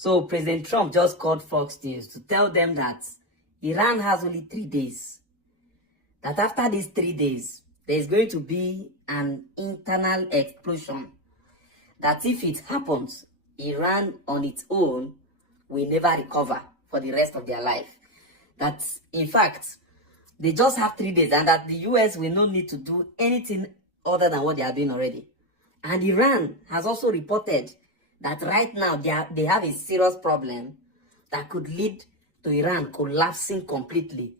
So President Trump just called Fox News to tell them that Iran has only 3 days. That after these 3 days, there is going to be an internal explosion. That if it happens, Iran on its own will never recover for the rest of their life. That, in fact, they just have 3 days and that the US will not need to do anything other than what they are doing already. And Iran has also reported that right now they have a serious problem that could lead to Iran collapsing completely.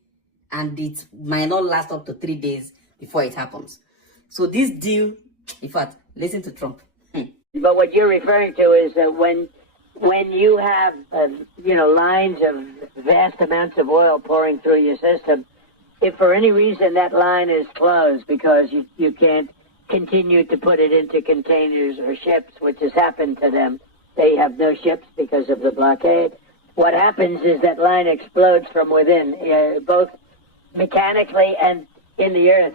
And it might not last up to 3 days before it happens. So this deal, in fact, listen to Trump. But what you're referring to is that when you have, lines of vast amounts of oil pouring through your system, if for any reason that line is closed because you can't continue to put it into containers or ships, which has happened to them, they have no ships because of the blockade. What happens is that line explodes from within, both mechanically and in the earth.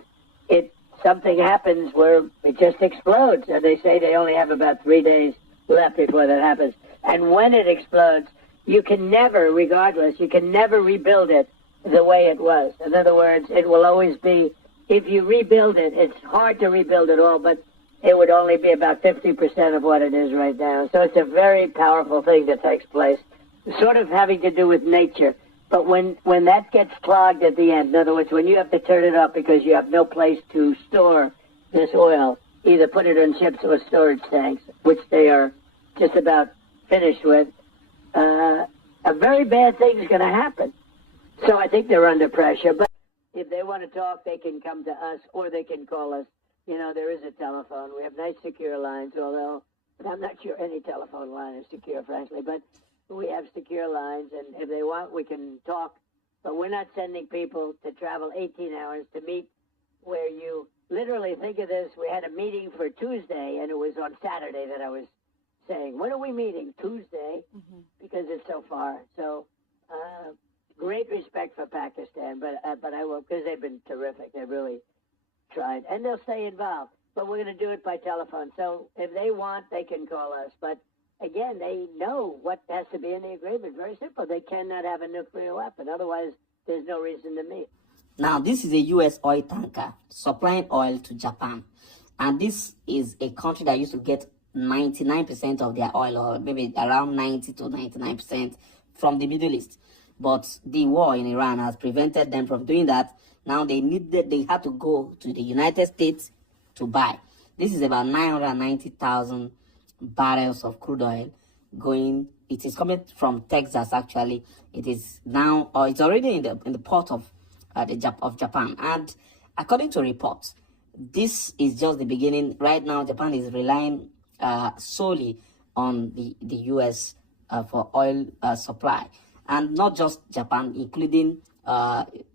Something happens where it just explodes, and they say they only have about 3 days left before that happens. And when it explodes, you can never rebuild it the way it was. In other words, it will always be, if you rebuild it, it's hard to rebuild it all, but it would only be about 50% of what it is right now. So it's a very powerful thing that takes place, sort of having to do with nature. But when that gets clogged at the end, in other words, when you have to turn it off because you have no place to store this oil, either put it in ships or storage tanks, which they are just about finished with, a very bad thing is going to happen. So I think they're under pressure. But if they want to talk, they can come to us or they can call us. There is a telephone. We have nice secure lines, although I'm not sure any telephone line is secure, frankly. But we have secure lines, and if they want, we can talk. But we're not sending people to travel 18 hours to meet where you literally think of this. We had a meeting for Tuesday, and it was on Saturday that I was saying, when are we meeting? Tuesday, because it's so far. So great respect for Pakistan, but I will, because they've been terrific. They've really tried, and they'll stay involved. But we're going to do it by telephone. So if they want, they can call us. But again, they know what has to be in the agreement. Very simple. They cannot have a nuclear weapon. Otherwise, there's no reason to meet. Now, this is a U.S. oil tanker supplying oil to Japan. And this is a country that used to get 99% of their oil, or maybe around 90 to 99% from the Middle East. But the war in Iran has prevented them from doing that. Now they had to go to the United States to buy. This is about 990,000 barrels of crude oil it is coming from Texas. Actually, it is now, or it's already in the port of Japan. And according to reports, this is just the beginning. Right now, Japan is relying solely on the US for oil supply, and not just Japan, including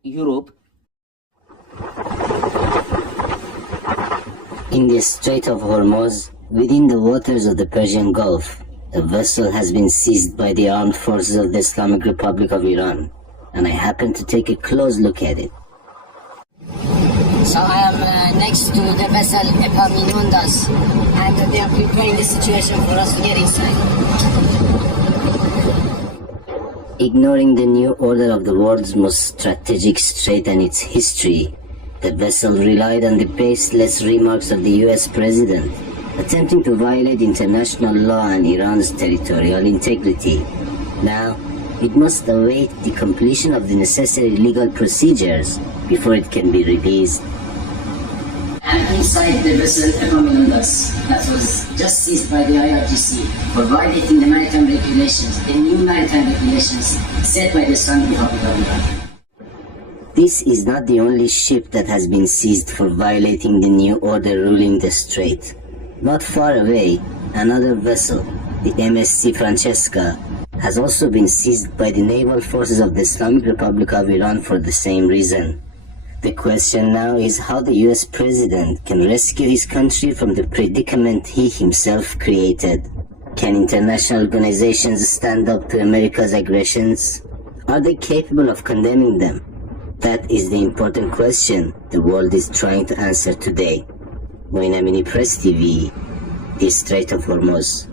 Europe. In the Strait of Hormuz, within the waters of the Persian Gulf, a vessel has been seized by the armed forces of the Islamic Republic of Iran, and I happened to take a close look at it. So I am next to the vessel Epaminondas, and they are preparing the situation for us to get inside. Ignoring the new order of the world's most strategic strait and its history, the vessel relied on the baseless remarks of the US president, attempting to violate international law and Iran's territorial integrity. Now, it must await the completion of the necessary legal procedures before it can be released. And inside the vessel Epaminondas, that was just seized by the IRGC for violating the maritime regulations, the new maritime regulations set by the Islamic Republic of Iran. This is not the only ship that has been seized for violating the new order ruling the strait. Not far away, another vessel, the MSC Francesca, has also been seized by the naval forces of the Islamic Republic of Iran for the same reason. The question now is how the US president can rescue his country from the predicament he himself created. Can international organizations stand up to America's aggressions? Are they capable of condemning them? That is the important question the world is trying to answer today. Moin Amini Press TV, the Strait of Hormuz.